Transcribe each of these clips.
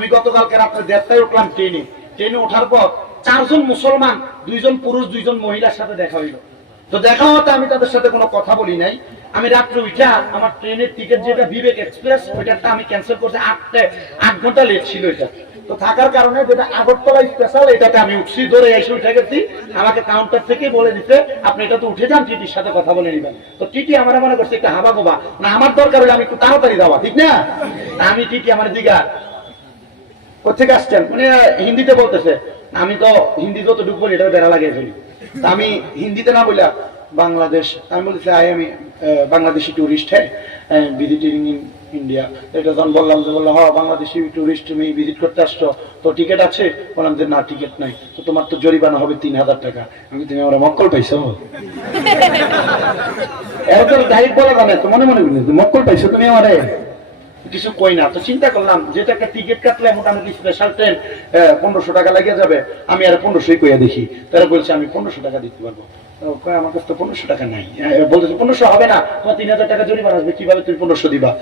আমি গতকালকে রাত্রে দেড়টায় উঠলাম ট্রেনে। ট্রেনে ওঠার পর চারজন মুসলমান, দুইজন পুরুষ, দুইজন মহিলার সাথে দেখা হইল। তো দেখা হতে আমি তাদের সাথে কোনো কথা বলি নাই। আমি রাত্রে উঠা আমার ট্রেনের টিকিট যেটা বিবেক এক্সপ্রেস ওইটাটা আমি ক্যান্সেল করছি আটটা আট ঘণ্টা লেট ছিল এটা। তো থাকার কারণে যেটা আগরতলা স্পেশাল এটাতে আমি উঠছি, ধরে এসে উঠে গেছি। আমাকে কাউন্টার থেকে বলে দিতে আপনি এটা তো উঠে যান, টিটির সাথে কথা বলে নিবেন। তো টিটি আমার মনে করছে, একটা হাবা গোবা। না, আমার দরকার হলে আমি একটু তাড়াতাড়ি যাওয়া, ঠিক না? আমি টিটি আমার দিঘা কোথেকে আসছেন? উনি হিন্দিতে বলতেছে। আমি তো হিন্দি যতটুকু বলি এটা বেড়া লাগিয়ে ফেলি। তা আমি হিন্দিতে না বললাম বাংলাদেশ আমি বলছি আই আমি বাংলাদেশি টুরিস্ট হ্যাঁ? ভিজিটিং ইন ইন্ডিয়া এটা যখন বললাম যে বললাম হ্যাঁ বাংলাদেশি টুরিস্ট তুমি ভিজিট করতে আসছো। তো টিকিট আছে? বললাম যে না টিকিট নাই। তো তোমার তো জরিমানা হবে তিন হাজার টাকা। আমি তুমি আমার মক্কল পাইছো? এরপর ডাইরেক্ট বলা জানে তো মনে মনে মক্কল পাইছো তুমি আমারে? কিছু কই না। তো চিন্তা করলাম যেটা একটা টিকিট কাটলে মোটামুটি স্পেশাল ট্রেন পনেরোশো টাকা লাগিয়ে যাবে, আমি আর পনেরোশোই কইয়া দেখি। তারা বলছে, আমি পনেরোশো টাকা দিতে পারব। আমার কাছে তো পনেরোশো টাকা নাই। বলতেছে, পনেরোশো হবে না, তোমার তিন হাজার টাকা জরিমানা আসবে, কীভাবে তুমি পনেরোশো দিবা?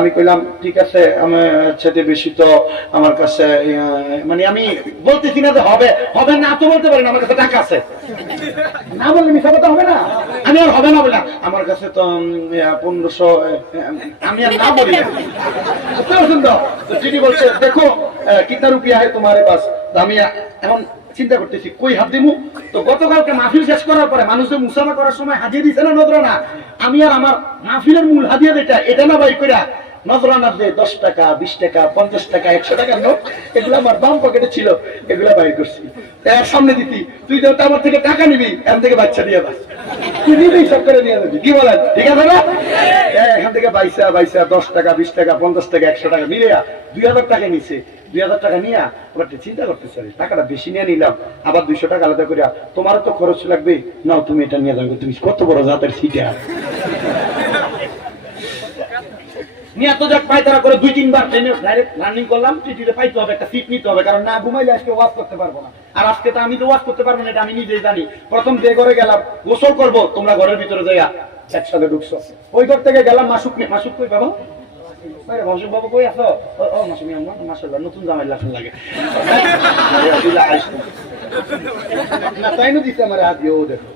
আমি কইলাম, ঠিক আছে, আমার সাথে বেশি তো আমার কাছে মানে আমি বলতেছি না যে হবে হবে না, তো বলতে পারি না, আমার কাছে টাকা আছে। না বললে মিথ্যা কথা হবে না। আমি আর হবে না বলে। আমার কাছে তো পনেরোশো আমি আর না। বলি চিঠি বলছে, দেখো কিতা রুপিয়া হে তোমার পাস আমি এখন চিন্তা করতেছি, কই হাত দিমু? তো গতকালকে মাহফিল শেষ করার পরে মানুষের মুসাফা করার সময় হাজিয়ে দিছে না নজরা না আমি আর আমার মাহফিলের মূল হাজিয়া যেটা, এটা না বাই কইরা নজরানা যে দশ টাকা, বিশ টাকা, পঞ্চাশ টাকা, একশো টাকার নোট, এগুলো আমার বাম পকেটে ছিল, এগুলো করছি। এর সামনে দিতি, তুই তো আমার থেকে টাকা নিবি, এখান থেকে বাচ্চা দিয়ে না? এখান থেকে বাইসা বাইসা, দশ টাকা, বিশ টাকা, পঞ্চাশ টাকা, একশো টাকা দুই হাজার টাকা নিছে। দুই হাজার টাকা নিয়ে টাকাটা বেশি নিয়ে নিলাম, আবার দুইশো টাকা আলাদা করিয়া, তোমারও তো খরচ লাগবে, নাও তুমি এটা নিয়ে যাবে, তুমি কত বড় জাতের সিটে নিয়ে যাক পায়তারা করে দুই তিনবার ট্রেনে ডাইরেক্ট করলাম টিটিতে পাইতে হবে একটা সিট নিতে হবে কারণ না ঘুমাইলে আজকে ওয়াজ করতে পারব না। আর আজকে তো আমি তো ওয়াজ করতে পারব না এটা আমি নিজেই জানি। প্রথম যে ঘরে গেলাম গোসল করব তোমরা ঘরের ভিতরে যাইয়া একসাথে ঢুকছো। ওই ঘর থেকে গেলাম মাসুক নিয়ে। মাসুক কই বাবা? বাইরে মাসুক বাবু কই ও, মাসাল্লাহ নতুন জামাই লাগে। তাই না দিতে আমার হাত দিয়ে ও দেখো।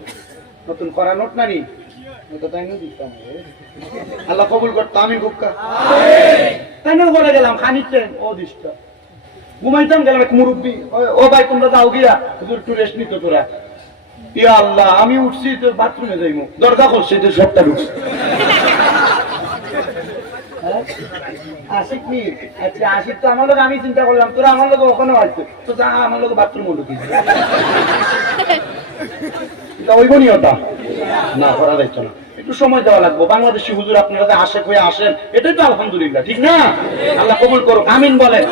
নতুন করা নোট না নি আল্লাহ কবুল করতো আমি গুপ্কা তাই না বলে গেলাম খানিচ্ছেন ও দিষ্ট ঘুমাইতাম গেলাম এক মুরব্বী। ও- ভাই তোমরা যাও গিয়া হুজুর একটু রেস্ট নিত তোরা। ইয়া আল্লাহ আমি উঠছি তো বাথরুমে যাইমু। দরজা করছি তো সবটা ঢুকছে হ্যাঁ? আশিক নি আচ্ছা আশিক তো আমার লোক আমি চিন্তা করলাম তোরা আমার লোক ওখানে আসতো তো যা আমার লোক বাথরুম ঢুকি এটা ওইব নি ওটা না করা যাচ্ছে না। একটু সময় দেওয়া লাগবে। বাংলাদেশি হুজুর হয়ে আসেন, এটাই তো আলহামদুলিল্লাহ, ঠিক না? আল্লাহ কবুল করো আমিন বলেন।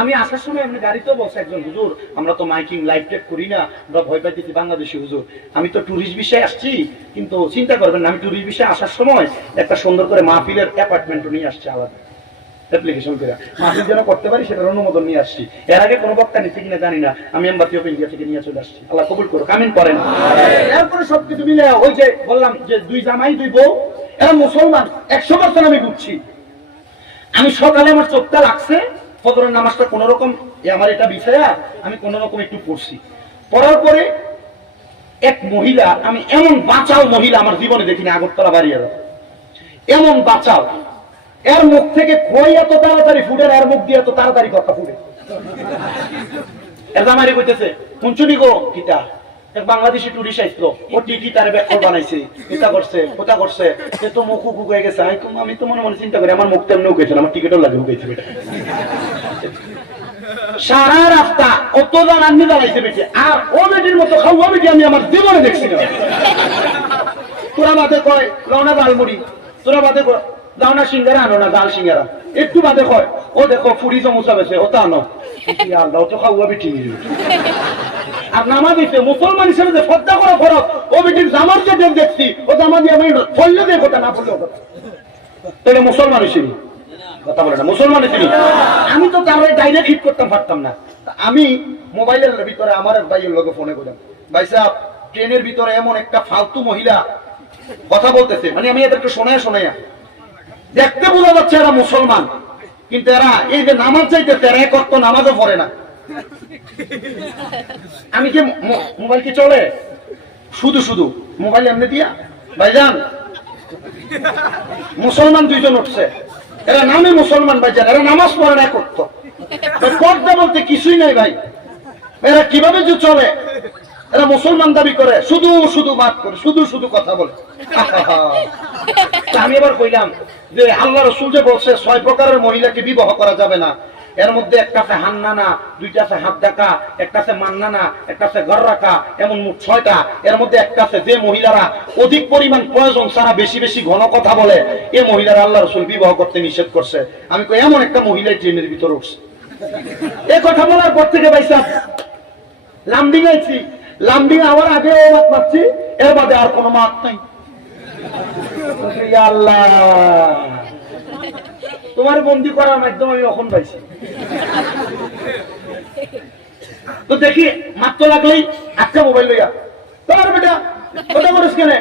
আমি আসার সময় এমনি গাড়িতেও বসে একজন হুজুর, আমরা তো মাইকিং, লাইভ টেক করি না, আমরা ভয় পাইতেছি বাংলাদেশি হুজুর। আমি তো টুরিস্ট বিষয়ে আসছি, কিন্তু চিন্তা করবেন আমি টুরিস্ট বিষয়ে আসার সময় একটা সুন্দর করে মাহফিলের অ্যাপার্টমেন্টও নিয়ে আসছে আলাদা। অ্যাপ্লিকেশন করে। করতে পারি, সেটার অনুমোদন নিয়ে আসছি। এর আগে কোনো বক্তা নিচ্ছে কিনা জানি না। আমি অফ ইন্ডিয়া থেকে নিয়ে চলে আসছি। আল্লাহ কবুল করো কামিন করেন। এরপরে সবকিছু মিলে ওই যে বললাম যে দুই জামাই, দুই বউ, এরা মুসলমান, একশো আমি বুঝছি। আমি সকালে আমার চোখটা লাগছে, ফজরের নামাজটা কোন রকম আমার এটা বিষয়া, আমি কোন রকম একটু পড়ছি। পড়ার পরে এক মহিলা, আমি এমন বাঁচাও মহিলা আমার জীবনে দেখিনি, আগরতলা বাড়িয়ে এমন বাঁচাও এর মুখ থেকে খই এত তাড়াতাড়ি ফুটে এর মুখ দিয়ে এত তাড়াতাড়ি কথা ফুটে। কইতেছে গো কিতা এক বাংলাদেশি টুরিস্ট আইছিল ও টিটি তার ব্যাগ বানাইছে? করছে করছে, সে তো মুখ উকু হয়ে গেছে। আমি তো- মনে মনে চিন্তা করি, আমার মুখ তেমনি আমার টিকিটও লাগে সারা রাস্তা অত দান আননি দাঁড়াইছে বেটে, আর ও বেটির মতো খাওয়া আমি আমার জীবনে দেখছি না। তোরা বাদে কয়, লওনা ডালমুড়ি তোরা বাদে কয় লাউনা সিঙ্গারা আনো না ডাল সিঙ্গারা। একটু ও দেখো সমোসা বেছে আনো। আল্লাহ তো খাওয়া বেটি আর নামা দিতে মুসলমান হিসেবে যে শ্রদ্ধা করা ফরক ও জামার যে দেখছি, ও জামা দিয়ে আমি কথা না তাহলে মুসলমান হিসেবে? কথা বলে না, মুসলমান হিসেবে? আমি তো তাহলে ডাইরেক্ট হিট করতাম পারতাম না। আমি মোবাইলের ভিতরে, আমার এক ভাইয়ের লোকে ফোনে করলাম ভাই সাহেব, ট্রেনের ভিতরে এমন একটা ফালতু মহিলা কথা বলতেছে। মানে আমি এদেরকে শোনায় শোনাইয়া দেখতে বোঝা যাচ্ছে এরা মুসলমান, কিন্তু এরা এই যে নামাজ চাইতে তেরাই করতো নামাজও পড়ে না। আমি কি মোবাইল কি চলে? শুধু শুধু। মোবাইল এমনি দিয়া? ভাইজান, মুসলমান দুইজন উঠছে। এরা নামে মুসলমান, ভাইজান। এরা নামাজ পড়ে না করতো পর্দা বলতে কিছুই নাই, ভাই। এরা কীভাবে যে চলে? এরা মুসলমান দাবি করে, শুধু শুধু মাত করে, শুধু শুধু কথা বলে। আমি এবার কইলাম যে আল্লাহ রসুল যে বলছে, ছয় প্রকারের মহিলাকে বিবাহ করা যাবে না। এর মধ্যে একটা আছে হান্নানা, দুইটা আছে হাত ডাকা একটা আছে মান্নানা, একটা আছে ঘর রাখা এমন মোট ছয়টা। এর মধ্যে একটা আছে যে মহিলারা অধিক পরিমাণ প্রয়োজন সারা বেশি বেশি ঘন কথা বলে, এ মহিলারা আল্লাহ রসুল বিবাহ করতে নিষেধ করছে। আমি কই, এমন একটা মহিলা ট্রেনের ভিতরে উঠছে। এ কথা বলার পর থেকে ভাইসাব লাম্বিং আইছি। লাম্বিং আবার আগে ও মাত মারছি, এর বাদে আর কোনো মাত নাই। তোমার বন্দি করার মাধ্যমে আমি এখন পাইছি। তো দেখি, মাত্র লাগলেই আজকে মোবাইল লইয়া তোমার বেটা, কথা বলিস কেন?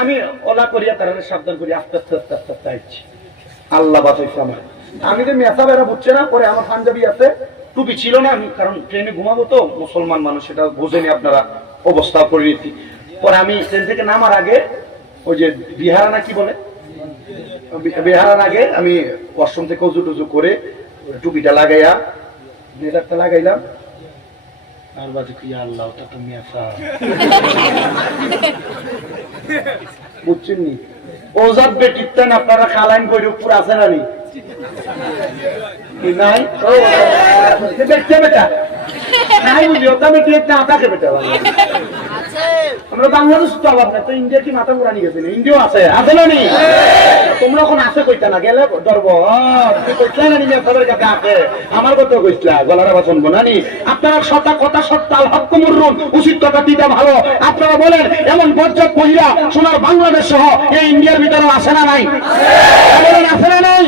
আমি ওলা করিয়া তারা সাবধান করি আস্তে আস্তে আস্তে আস্তে আস্তে আল্লাহ বাঁচাইছে আমার আমি যে মেসা বেড়া বুঝছে না, পরে আমার পাঞ্জাবি আছে টুপি ছিল না আমি কারণ ট্রেনে ঘুমাবো তো মুসলমান মানুষ সেটা বোঝেনি আপনারা অবস্থা পরিণতি। পরে আমি ট্রেন থেকে নামার আগে ওই যে বিহারা না কি বলে? বিহারার আগে আমি ওয়াশরুম থেকে উজু টুজু করে টুপিটা লাগাইয়া নেটারটা লাগাইলাম। আর বাজে কি আল্লাহ ওটা তো মেসা বুঝছেন নি ওজাত বেটিতেন আপনারা খালাইন কইরে উপর আছে না নি? নাই? ও দেখছে বেটা নাই আমরা বাংলাদেশ তো অভাব না, তো ইন্ডিয়া কি মাথা মুরানি গেছে না? আছে আছে না নি? তোমরা এখন আছে কইতা না? গেলে ধরবো না নি কাছে আছে? আমার কথা আপনারা কথা হক উচিত কথা দিতে ভালো। আপনারা বলেন, এমন সোনার বাংলাদেশ সহ এই ইন্ডিয়ার ভিতরে আছে না নাই? বলেন, আছে না নাই?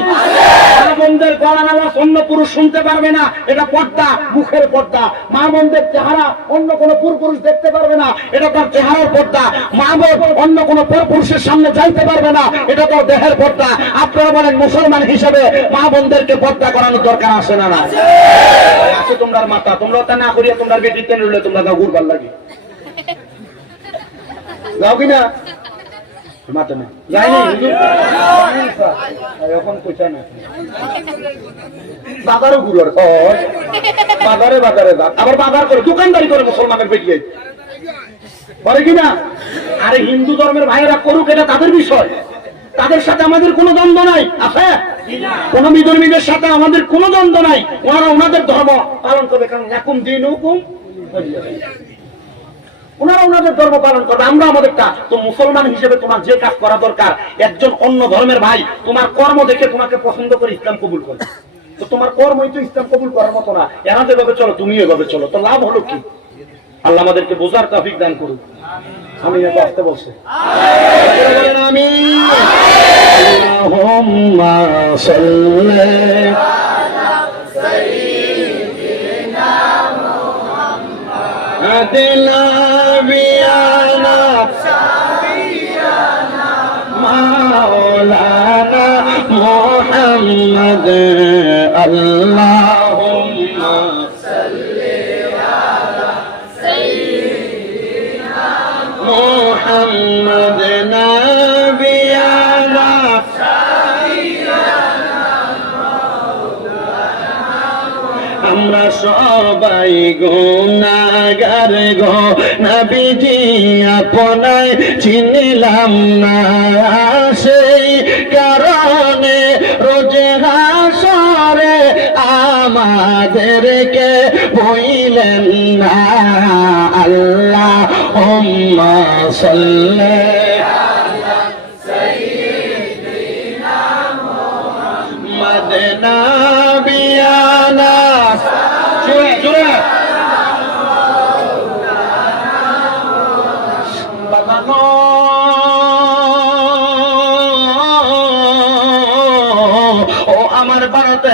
গলার আওয়াজ অন্য পুরুষ শুনতে পারবে না, এটা পর্দা, মুখের পর্দা। মা বোনদের চেহারা অন্য কোনো পুরুষ দেখতে পারবে না তার চেহারার পর্দা মা বোন অন্য কোনো পুরুষের সামনে যাইতে পারবে না, এটা তো দেহের পর্দা। আপনারা বলেন মুসলমান হিসেবে মা বোনদেরকে পর্দা করানোর দরকার আসে না না আছে তোমরা মাতা তোমরা তা না করিয়া তোমরা বেটিতে নিলে তোমরা গাও ঘুরবার লাগে যাও কিনা মাতা না? বাজারও ঘুরার বাজারে বাজারে আবার বাজার করে, দোকানদারি করে মুসলমানের বেরিয়ে করে কিনা? আরে হিন্দু ধর্মের ভাইয়েরা করুক, এটা তাদের বিষয়। তাদের সাথে আমাদের কোনো দ্বন্দ্ব নাই, আছে? কোন বিধর্মীদের সাথে আমাদের কোনো দ্বন্দ্ব নাই, ওনারা ওনাদের ধর্ম পালন করবে, কারণ এখন দিন হুকুম ওনারা ওনাদের ধর্ম পালন করবে, আমরা আমাদেরটা তো মুসলমান হিসেবে তোমার যে কাজ করা দরকার, একজন অন্য ধর্মের ভাই তোমার কর্ম দেখে তোমাকে পছন্দ করে ইসলাম কবুল করে। তো তোমার কর্মই তো ইসলাম কবুল করার মতো না। এরা যেভাবে চলো, তুমিও এভাবে চলো, তো লাভ হলো কি? আল্লাহ আমাদেরকে বোঝার তাফিক দান করুন। আমি আসতে বলছে আমি মোহাম্মদ আল্লাহ। সবাই গুনাগার গো, নবীজি আপনায় চিনিলাম না। সেই কারণে রোজে হাসরে আমাদেরকে বইলেন না। আল্লাহ হুম্মা সাল্লি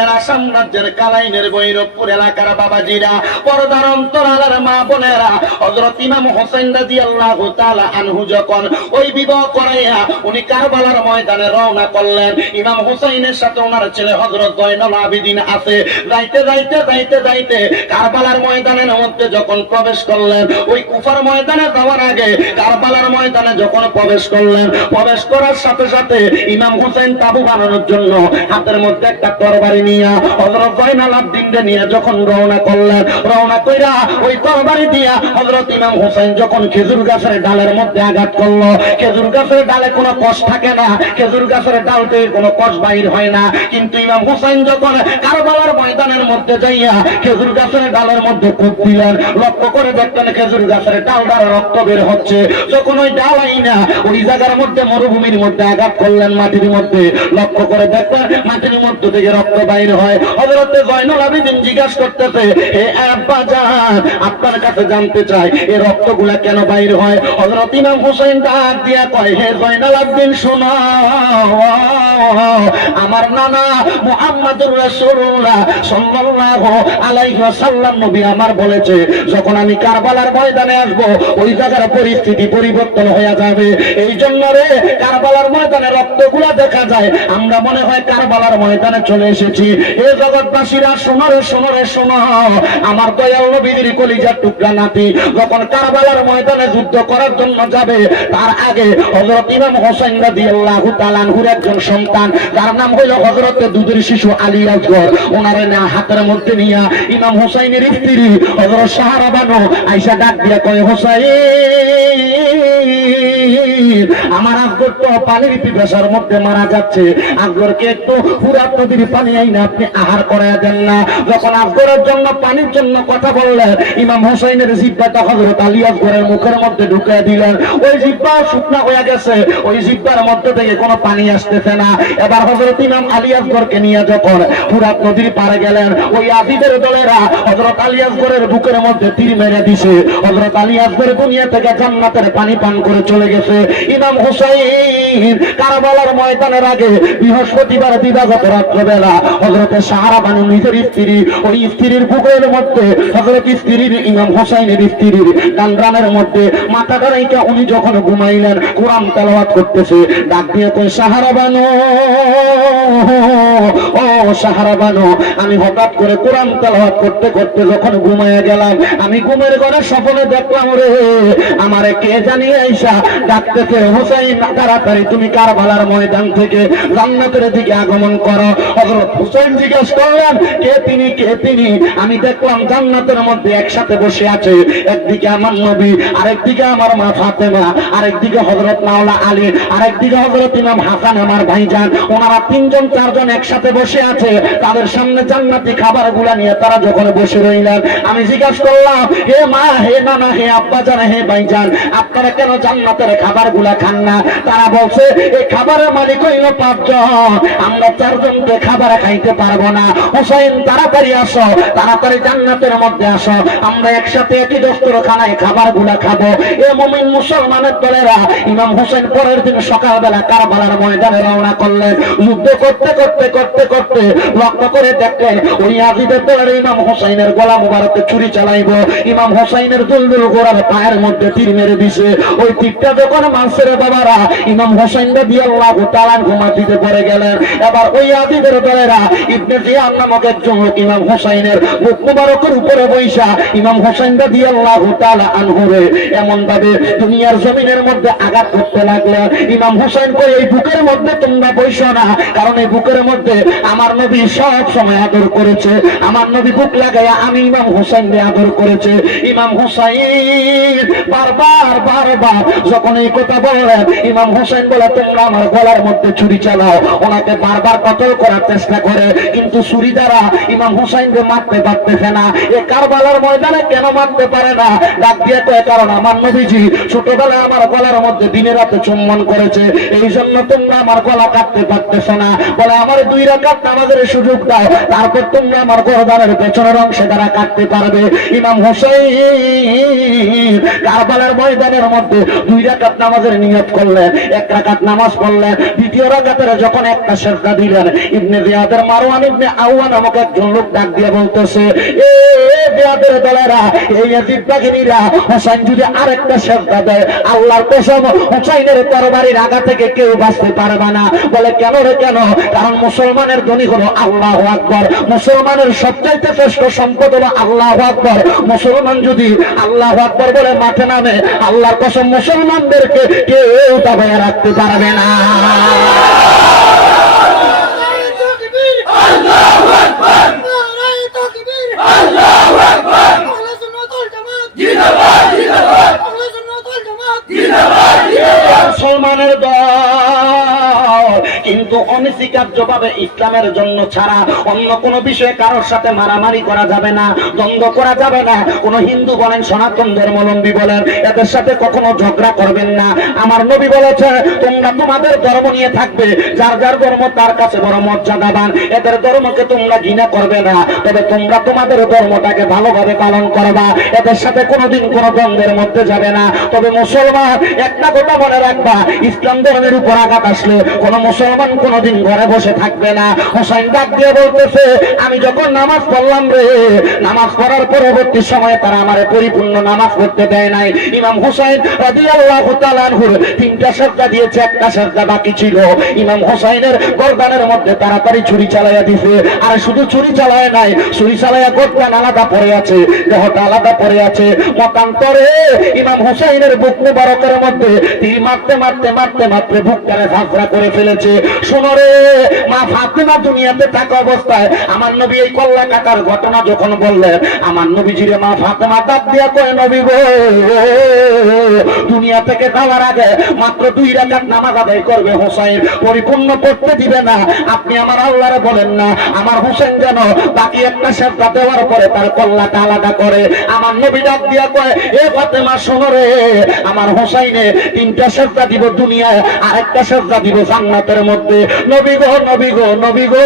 ও আমার বাবা ভারতের আসাম রাজ্যের কালাইনের বৈরবপুর এলাকার বাবাজিরা, পর্দার অন্তরালের মা বোনেরা, হযরত ইমাম হোসেন রাদিয়াল্লাহু তাআলা আনহু যখন ওই বিবাহ করাইয়া উনি কারবালার ময়দানে রওনা করলেন, ইমাম হোসেনের সাথে ওনার ছেলে হযরত জয়নুল আবেদিন আছে। যাইতে যাইতে যাইতে যাইতে কারবালার ময়দানের মধ্যে যখন প্রবেশ করলেন, ওই কুফার ময়দানে যাওয়ার আগে কারবালার ময়দানে যখন প্রবেশ করলেন, প্রবেশ করার সাথে সাথে ইমাম হোসেন তাবু বানানোর জন্য হাতের মধ্যে একটা তরবারি নিয়ে হযরত জয়নাল আব্দিনকে নিয়ে যখন রওনা করলেন, রওনা কইরা ওই তরবারি দিয়া হযরত ইমাম হোসেন যখন খেজুর গাছের ডালের মধ্যে আঘাত করল, খেজুর গাছের ডালে কোনো কষ থাকে না, খেজুর গাছের ডাল থেকে কোনো কষ বাহির হয় না। কিন্তু ইমাম হোসেন যখন কারবালার ময়দানের মধ্যে যাইয়া খেজুর গাছের ডালের মধ্যে কূপ দিলেন, লক্ষ্য করে দেখলেন খেজুর গাছের ডাল দ্বারা রক্ত বের হচ্ছে। যখন ওই ডাল আইনা, ওই জায়গার মধ্যে মরুভূমির মধ্যে আঘাত করলেন মাটির মধ্যে, লক্ষ্য করে দেখলেন মাটির মধ্যে থেকে রক্ত আপনার কাছে জানতে চাই কেন বাইর হয়? ইমাম ডাক দিয়া কয়, হে শোনো, আমার নানা যখন আমি কারবালার ময়দানে আসব, ওই পরিস্থিতি পরিবর্তন হয়ে যাবে। এই জন্য রে, কারবালার ময়দানে দেখা যায়। আমরা মনে হয় কারবালার ময়দানে চলে এসেছি। এ জগৎবাসীরা, শোনো রে, শোনো আমার দয়াল কলিজার টুকরা নাতি যখন কারবালার ময়দানে যুদ্ধ করার জন্য যাবে, তার আগে হযরত ইমাম হোসেন আনহুর একজন সন্তান নাম হইল হযরত দুধের শিশু আলী ওনারে না হাতের মধ্যে নিয়া ইমাম হোসাইনের হযরত সাহারা বানো আইসা ডাক দিয়া কয় হোসাইন আমার আকবর তো পানির পিপাসার মধ্যে মারা যাচ্ছে। আকবরকে একটু ফুরাত নদীর পানি আইনা আপনি আহার করাইয়া দেন না। যখন আকবরের জন্য, পানির জন্য কথা বললেন, ইমাম হোসাইনের জিব্বাটা হজরত আলী আকবরের মুখের মধ্যে ঢুকিয়ে দিলেন। ওই জিব্বা শুকনা হয়ে গেছে। ওই জিব্বার মধ্যে থেকে কোনো পানি আসতেছে না। এবার হজরত ইমাম আলী আকবরকে নিয়ে যখন ফুরাত নদীর পারে গেলেন, ওই আদিদের দলেরা হজরত আলী আকবরের বুকের মধ্যে তীর মেরে দিছে। হজরত আলী আকবর দুনিয়া থেকে জান্নাতের পানি পান করে চলে গেছে। ইমাম হুসাইন কারবালার ময়দানের আগে বৃহস্পতিবার দিবাগত রাত্রবেলা হজরতে সাহারা বানু নিজের স্ত্রী, ওই স্ত্রীর বুকের মধ্যে হজরত স্ত্রীর ইমাম হোসাইনের স্ত্রীর ডান্ডানের মধ্যে মাথা ধরাইটা উনি যখন ঘুমাইলেন, কোরআন তেলাওয়াত করতেছে, ডাক দিয়ে কই সাহারা বানু, ও সাহারা বানু, আমি হঠাৎ করে কোরআন তেলাওয়াত করতে করতে যখন ঘুমাইয়া গেলাম, আমি ঘুমের ঘরে সফলে দেখলাম রে আমারে কে জানি আইসা ডাকতেছে, হোসাইন, তাড়াতাড়ি তুমি কারবালার ময়দান থেকে জান্নাতের দিকে আগমন করো। হযরত হুসাইন জিজ্ঞেস করলেন, কে তিনি কে তিনি? আমি দেখলাম জান্নাতের মধ্যে একসাথে বসে আছে একদিকে আমার নবী, আরেকদিকে আমার মা ফাতেমা, আরেকদিকে হযরত মাওলা আলী, আরেকদিকে হযরত ইমাম হাসান আমার ভাইজান। ওনারা তিনজন, চারজন একসাথে বসে আছে। তাদের সামনে জান্নাতি খাবারগুলা নিয়ে তারা যখন বসে রইলেন, আমি জিজ্ঞাসা করলাম, হে মা, হে নানা, হে আব্বা জানা হে ভাইজান, আপনারা কেন জান্নাতের খাবারগুলা খান না? তারা বলছে এই খাবারের মালিক হইল পাঁচজন, আমরা চারজনকে খাবার খাইতে পারব না। হুসাইন, তাড়াতাড়ি আসো, তাড়াতাড়ি জান্নাতের মধ্যে আসো। আমরা একসাথে একই দস্তরখানায় খাবারগুলা খাব। এ মুমিন মুসলমানের দলেরা, ইমাম হোসেন পরের দিন সকালবেলা কারবালার ময়দানে রওনা করলেন। যুদ্ধ করতে করতে করতে করতে লক্ষ্য করে দেখলেন, ওই আজিদের দলের ইমাম হোসাইনের গোলা মুবারকে চুরি চালাইব। ইমাম হোসাইনের দুলদুল গোড়ার পায়ের মধ্যে তীর মেরে দিছে। ওই তীরটা যখন মানুষের বাবারা, ইমাম হোসাইন দিয়ে আল্লাহ তালান ঘুমাতিতে পড়ে গেলেন, এবার ওই আদিদের দলেরা ইবনে জিয়ান নামক একজন লোক ইমাম হোসাইনের মুখ মুবারকের উপরে বৈশা ইমাম হোসাইন এমন ভাবে দুনিয়ার জমিনের মধ্যে আঘাত করতে লাগলেন ইমাম কই এই বুকের মধ্যে তোমরা বৈশো না, কারণ এই বুকের মধ্যে আমার নবী সব সময় আদর করেছে, আমার নবী বুক লাগাইয়া আমি ইমাম হোসেনকে আদর করেছে। ইমাম হোসাইন বারবার বারবার যখন এই কথা বললেন ইমাম হোসেন বলে, তোমরা আমার গলার মধ্যে ছুরি চালাও। ওনাকে বারবার কতল করার চেষ্টা করে কিন্তু ছুরি দ্বারা ইমাম হোসাইনকে মারতে পারতেছে না। এ কারবালার ময়দানে কেন মারতে পারে না? ডাক দিয়ে কয়, কারণ আমার নবীজি ছোটবেলায় আমার গলার মধ্যে দিনে রাতে চুম্বন করেছে। এই জন্য তোমরা আমার গলা কাটতে পারতেছ না। বলে, আমার দুই রাকাত নামাজের সুযোগ দাও। তারপর তোমরা আমার গরদানের পেছনের অংশে দ্বারা কাটতে পারবে। ইমাম হোসেন কারবালার ময়দানের মধ্যে দুই রাকাত নামাজের নিয়ত করলেন, এক রাকাত নামাজ পড়লেন, দ্বিতীয় রাকাতের যখন একটা সেজদা দিলেন, ইবনে জিয়াদের মারওয়ান ইবনে নামক একজন লোক ডাক দিয়ে বলতেছে, এ দলেরা, এই ইয়াজিদ বাহিনীরা হোসেন যদি আরেকটা সেজদা দেয়, আল্লাহর কসম, হোসাইনের তরবারির আগা থেকে কেউ বাঁচতে পারবে না। বলে, কেন রে, কেন? কারণ মুসলমানের ধনী হলো আল্লাহ আকবর। মুসলমানের সবচাইতে শ্রেষ্ঠ সম্পদ হলো আল্লাহ আকবর। মুসলমান যদি আল্লাহ আকবর বলে মাঠে নামে, আল্লাহর কসম মুসলমানদেরকে কেউ দাবায় রাখতে পারবে না। মুসলমানের দল কিন্তু অনস্বীকার্যভাবে ইসলামের জন্য ছাড়া অন্য কোনো বিষয়ে কারোর সাথে মারামারি করা যাবে না, দ্বন্দ্ব করা যাবে না। কোনো হিন্দু বলেন, সনাতন ধর্মাবলম্বী বলেন, এদের সাথে কখনো ঝগড়া করবেন না। আমার নবী বলেছে, তোমরা তোমাদের ধর্ম নিয়ে থাকবে, যার যার ধর্ম তার কাছে বড় মর্যাদাবান। এদের ধর্মকে তোমরা ঘৃণা করবে না, তবে তোমরা তোমাদের ধর্মটাকে ভালোভাবে পালন করবা। এদের সাথে কোনোদিন কোনো দ্বন্দ্বের মধ্যে যাবে না। তবে মুসলমান, একটা কথা মনে রাখবা, ইসলাম ধর্মের উপর আঘাত আসলে কোন মুসলমান কোনোদিন ঘরে বসে থাকবে না। হোসাইন ডাক দিয়ে বলতেছে, আমি যখন নামাজ পড়লাম রে, নামাজ পড়ার পরবর্তী সময়ে তারা আমারে পরিপূর্ণ নামাজ পড়তে দেয় নাই। ইমাম হুসাইন তিনটা সাজদা দিয়েছে, একটা সাজদা বাকি ছিল। ইমাম হোসাইনের গর্দানের মধ্যে তাড়াতাড়ি ছুরি চালাইয়া দিছে। আর শুধু ছুরি চালায় নাই, ছুরি চালাইয়া গর্দান আলাদা পড়ে আছে, দেহটা আলাদা পড়ে আছে। মতান্তরে ইমাম হুসাইনের বুক মুবারকের মধ্যে তীর মারতে মারতে মারতে মারতে বুকটারে ঝাঁঝরা করে ফেলেছে। শোনো রে, মা ফাতেমা দুনিয়াতে থাকা অবস্থায় আমার নবী এই কল্লা কাকার ঘটনা যখন বললেন, আমার নবীজিরে মা ফাতেমা ডাক দিয়া কয়, নবী গো দুনিয়া থেকে যাওয়ার আগে মাত্র দুই রাকাত নামাজ আদায় করবে হোসাইন পরিপূর্ণ করতে দিবে না আপনি আমার আল্লাহরে বলেন না আমার হোসেন যেন বাকি একটা সেজদা দেওয়ার পরে তার কল্লাটা আলাদা করে আমার নবী ডাক দিয়া কয় এ ফাতেমা শোনো রে আমার হোসাইনে তিনটা সেজদা দিব দুনিয়ায় আরেকটা সেজদা দিব জান্নাতের মধ্যে নবী গো নবী গো নবী গো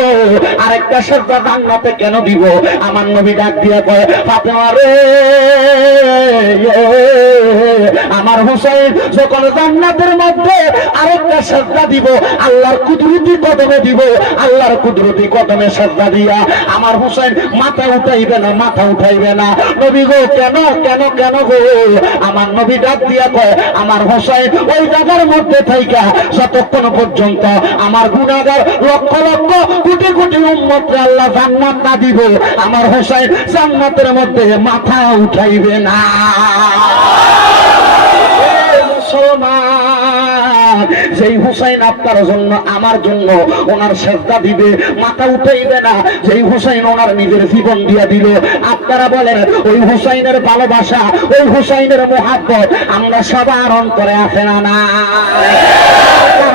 আরেকটা সেজদা জান্নাতে কেন দিব আমার নবী ডাক দিয়া কয় ফাতেমা রে আমার যখন জান্নাতের মধ্যে আরেকটা সেজদা দিব, আল্লাহর কুদরতি কদমে দিব, আল্লাহর কুদরতি কদমে সেজদা দিয়া আমার হোসেন মাথা উঠাইবে না, মাথা উঠাইবে না। নবী গো, কেন কেন কেন গো? আমার নবী ডাক দিয়া কয়, আমার হোসেন ওই জায়গার মধ্যে থাইকা, যতক্ষণ পর্যন্ত আমার গুণাগার লক্ষ লক্ষ, কোটি কোটি উম্মতরে আল্লাহ জান্নাত না দিব, আমার হোসেন জান্নাতের মধ্যে মাথা উঠাইবে না। মুসলমান। যেই হুসাইন আপনার জন্য, আমার জন্য ওনার শ্রদ্ধা দিবে, মাথা উঠাইবে না। যেই হুসাইন ওনার নিজের জীবন দিয়া দিল, আপনারা বলেন, ওই হুসাইনের ভালোবাসা, ওই হুসাইনের মোহাব্বত, আমরা সবার অন্তরে আছে না না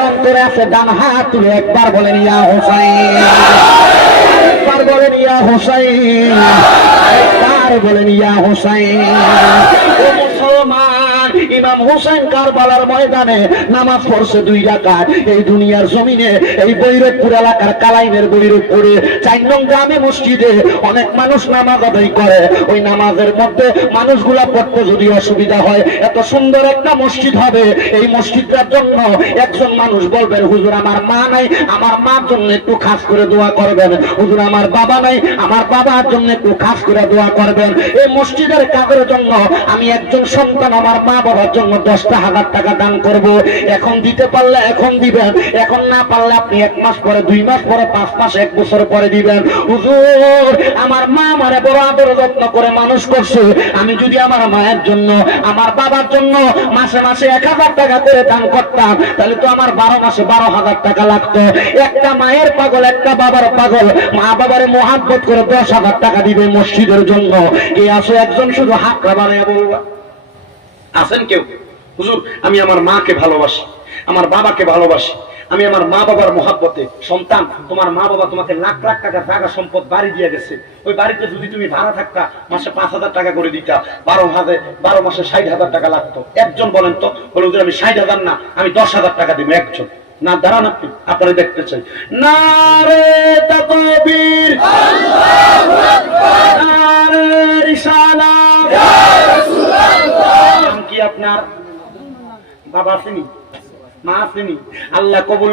অন্তরে আছে, ডান হাত তুলে একবার বলেন, ইয়া হুসাইন। একবার বলেন, ইয়া হুসাইন। একবার বলেন, ইয়া হুসাইন। ইমাম হুসেন কারবালার ময়দানে নামাজ পড়ছে দুই রাকাত। এই দুনিয়ার জমিনে, এই বৈরবপুর এলাকার কালাইনের বৈরবপুরে চার নং গ্রামে মসজিদে অনেক মানুষ নামাজ আদায় করে। ওই নামাজের মধ্যে মানুষগুলা পড়তে যদি অসুবিধা হয়, এত সুন্দর একটা মসজিদ হবে। এই মসজিদটার জন্য একজন মানুষ বলবেন, হুজুর, আমার মা নাই, আমার মার জন্য একটু খাস করে দোয়া করবেন। হুজুর, আমার বাবা নাই, আমার বাবার জন্য একটু খাস করে দোয়া করবেন। এই মসজিদের কাজের জন্য আমি একজন সন্তান, আমার মা বাবার জন্য দশটা হাজার টাকা দান করব। এখন দিতে পারলে এখন দিবেন। এখন না পারলে আপনি এক মাস পরে, দুই মাস পরে, পাঁচ মাস, এক বছর পরে দিবেন। হুজুর, আমার মা আমারে বড় আদর যত্ন করে মানুষ করছে। আমি যদি আমার মায়ের জন্য, আমার বাবার জন্য মাসে মাসে এক হাজার টাকা করে দান করতাম, তাহলে তো আমার বারো মাসে বারো হাজার টাকা লাগতো। একটা মায়ের পাগল, একটা বাবার পাগল, মা বাবারে মহাব্বত করে দশ হাজার টাকা দিবে মসজিদের জন্য। কে আসো একজন শুধু হাত বানিয়ে বলবা? আছেন কেউ? হুজুর, আমি আমার মাকে ভালোবাসি, আমার বাবাকে ভালোবাসি, আমি আমার মা বাবার মহাব্বতে, সন্তান, তোমার মা বাবা তোমাকে লাখ লাখ টাকা টাকা সম্পদ বাড়ি দিয়ে গেছে। ওই বাড়িতে যদি তুমি ভাড়া থাকতা, মাসে পাঁচ হাজার টাকা করে দিতা, বারো হাজার, বারো মাসে ষাট হাজার টাকা লাগতো। একজন বলেন তো, বলে আমি ষাট হাজার না, আমি দশ হাজার টাকা দিব একজন। না, দাঁড়ান আপনি আপনারা দেখতে চাই। না রে তকবীর! নারে রিসালাত নাম কি আপনার বাবা আসেনি মা আসেনি আল্লাহ কবুল